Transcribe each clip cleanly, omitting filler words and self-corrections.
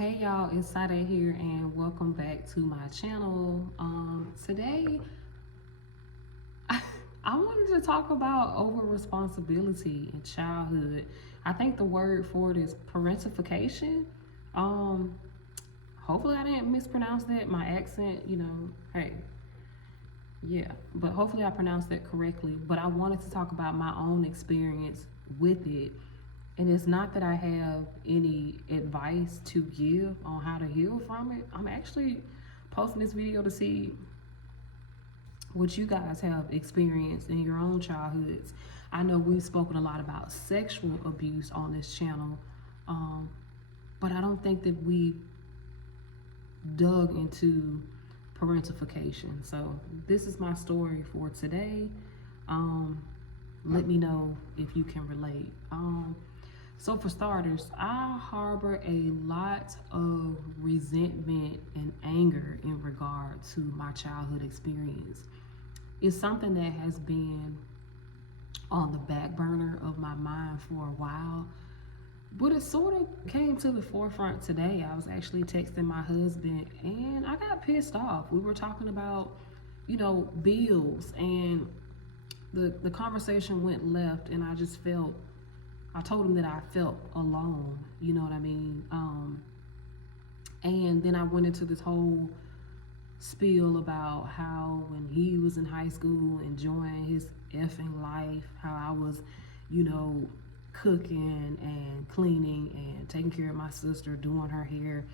Hey y'all, it's Sade here and welcome back to my channel. Today I wanted to talk about over responsibility in childhood. I think the word for it is parentification. Um, Hopefully I didn't mispronounce that. My accent, hey, yeah, but hopefully I pronounced that correctly. But I wanted to talk about my own experience with it. And it's not that I have any advice to give on how to heal from it. I'm actually posting this video to see what you guys have experienced in your own childhoods. I know we've spoken a lot about sexual abuse on this channel, um, but I don't think that we dug into parentification. So this is my story for today. Let me know if you can relate. So for starters, I harbor a lot of resentment and anger in regard to my childhood experience. It's something that has been on the back burner of my mind for a while, but it sort of came to the forefront today. I was actually texting my husband and I got pissed off. We were talking about, bills, and the conversation went left, and I told him that I felt alone, you know what I mean? And then I went into this whole spiel about how when he was in high school enjoying his effing life, how I was, cooking and cleaning and taking care of my sister, doing her hair,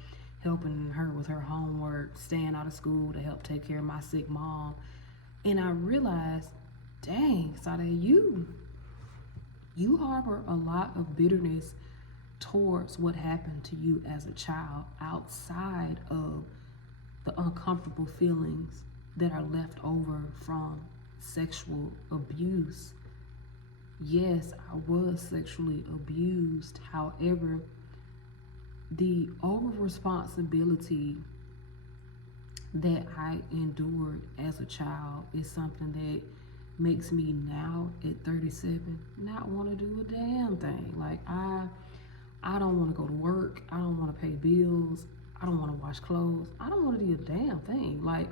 helping her with her homework, staying out of school to help take care of my sick mom. And I realized, dang, Sade, you harbor a lot of bitterness towards what happened to you as a child outside of the uncomfortable feelings that are left over from sexual abuse. Yes, I was sexually abused. However, the over responsibility that I endured as a child is something that makes me now at 37 not want to do a damn thing. Like I don't want to go to work. I don't want to pay bills. I don't want to wash clothes. I don't want to do a damn thing. Like,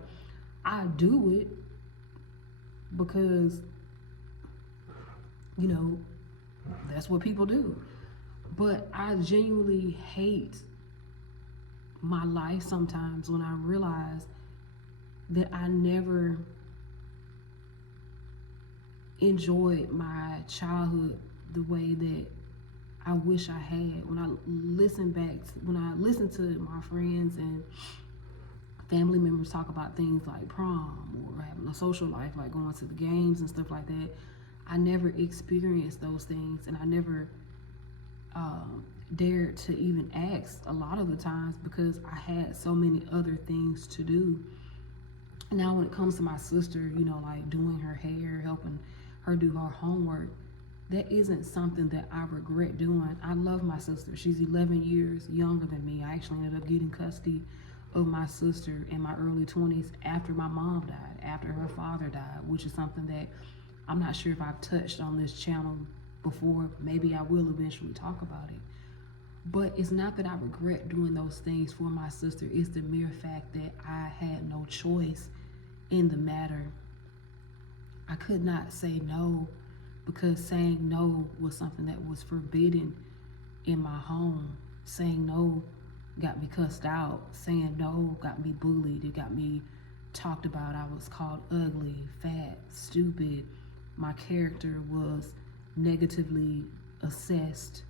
I do it because that's what people do. But I genuinely hate my life sometimes when I realize that I never enjoyed my childhood the way that I wish I had. When I listen to my friends and family members talk about things like prom or having a social life, like going to the games and stuff like that, I never experienced those things, and I never dared to even ask a lot of the times because I had so many other things to do. Now when it comes to my sister, like doing her hair, helping her do her homework, that isn't something that I regret doing. I love my sister. She's 11 years younger than me. I actually ended up getting custody of my sister in my early 20s after my mom died, after her father died, which is something that I'm not sure if I've touched on this channel before. Maybe I will eventually talk about it. But it's not that I regret doing those things for my sister. It's the mere fact that I had no choice in the matter. I could not say no because saying no was something that was forbidden in my home. Saying no got me cussed out. Saying no got me bullied. It got me talked about. I was called ugly, fat, stupid. My character was negatively assessed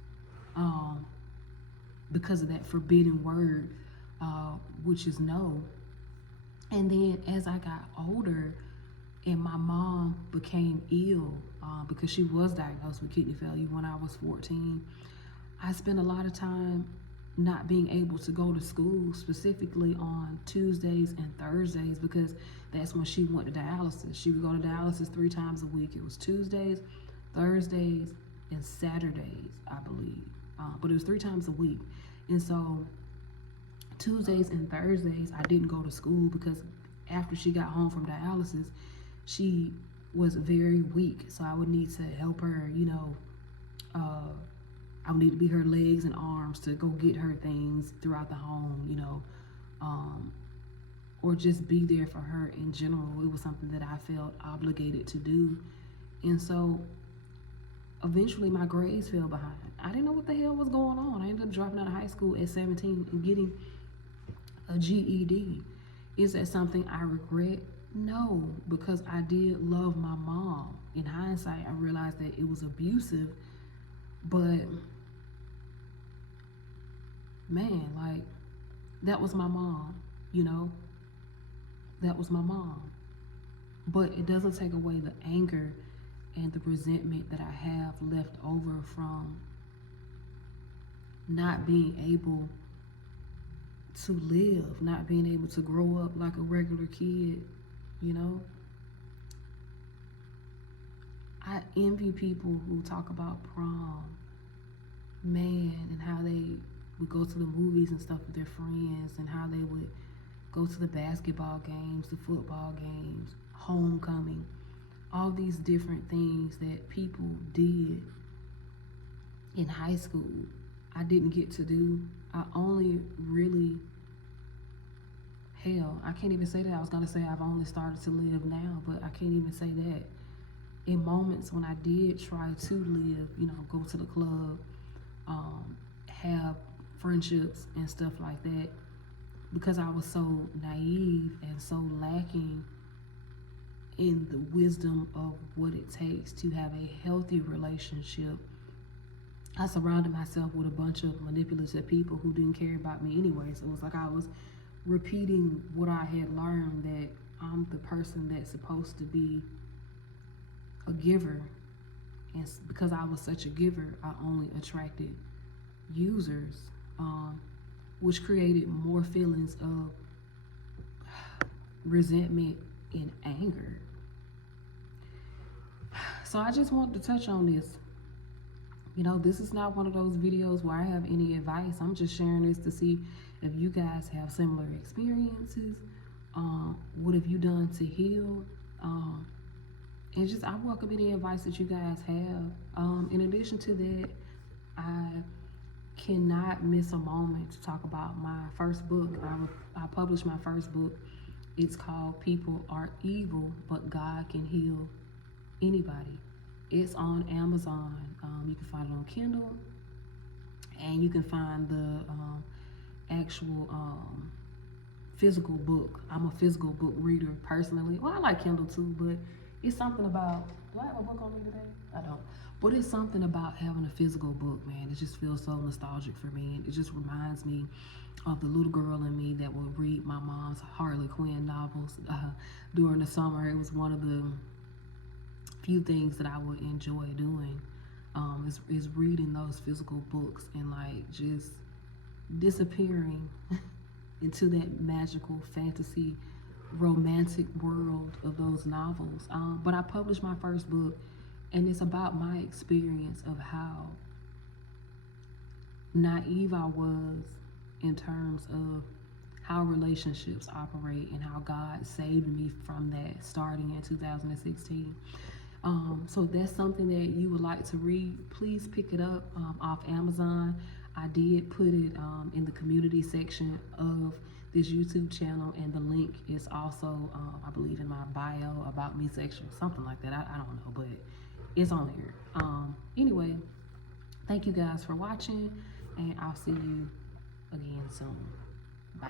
because of that forbidden word, which is no. And then as I got older and my mom became ill because she was diagnosed with kidney failure when I was 14, I spent a lot of time not being able to go to school, specifically on Tuesdays and Thursdays, because that's when she went to dialysis. She would go to dialysis 3 times a week. It was Tuesdays, Thursdays, and Saturdays, I believe. But it was 3 times a week. And so Tuesdays and Thursdays, I didn't go to school because after she got home from dialysis, she was very weak. So I would need to help her, I would need to be her legs and arms to go get her things throughout the home, or just be there for her in general. It was something that I felt obligated to do. And so eventually my grades fell behind. I didn't know what the hell was going on. I ended up dropping out of high school at 17 and getting a GED. Is that something I regret? No, because I did love my mom. In hindsight, I realized that it was abusive, but man, like, that was my mom, that was my mom. But it doesn't take away the anger and the resentment that I have left over from not being able to live, not being able to grow up like a regular kid, I envy people who talk about prom, man, and how they would go to the movies and stuff with their friends, and how they would go to the basketball games, the football games, homecoming, all these different things that people did in high school. I didn't get to do. I only really, hell, I can't even say that. I was gonna say I've only started to live now, but I can't even say that. In moments when I did try to live, go to the club, have friendships and stuff like that, because I was so naive and so lacking in the wisdom of what it takes to have a healthy relationship, I surrounded myself with a bunch of manipulative people who didn't care about me anyway. So it was like I was repeating what I had learned, that I'm the person that's supposed to be a giver. And because I was such a giver, I only attracted users, which created more feelings of resentment and anger. So I just wanted to touch on this. This is not one of those videos where I have any advice. I'm just sharing this to see if you guys have similar experiences. What have you done to heal? And just, I welcome any advice that you guys have. In addition to that, I cannot miss a moment to talk about my first book. I published my first book. It's called People Are Evil, But God Can Heal Anybody. It's on Amazon. You can find it on Kindle, and you can find the actual physical book. I'm a physical book reader personally. Well, I like Kindle too, but it's something about, do I have a book on me today? I don't. But it's something about having a physical book, man. It just feels so nostalgic for me. It just reminds me of the little girl in me that would read my mom's Harley Quinn novels during the summer. It was one of the few things that I would enjoy doing, is reading those physical books and like just disappearing into that magical fantasy romantic world of those novels. But I published my first book, and it's about my experience of how naive I was in terms of how relationships operate and how God saved me from that starting in 2016. So that's something that you would like to read, please pick it up off Amazon. I did put it in the community section of this YouTube channel, and the link is also, I believe, in my bio, about me section, something like that. I don't know, but it's on here. Anyway, thank you guys for watching, and I'll see you again soon. Bye.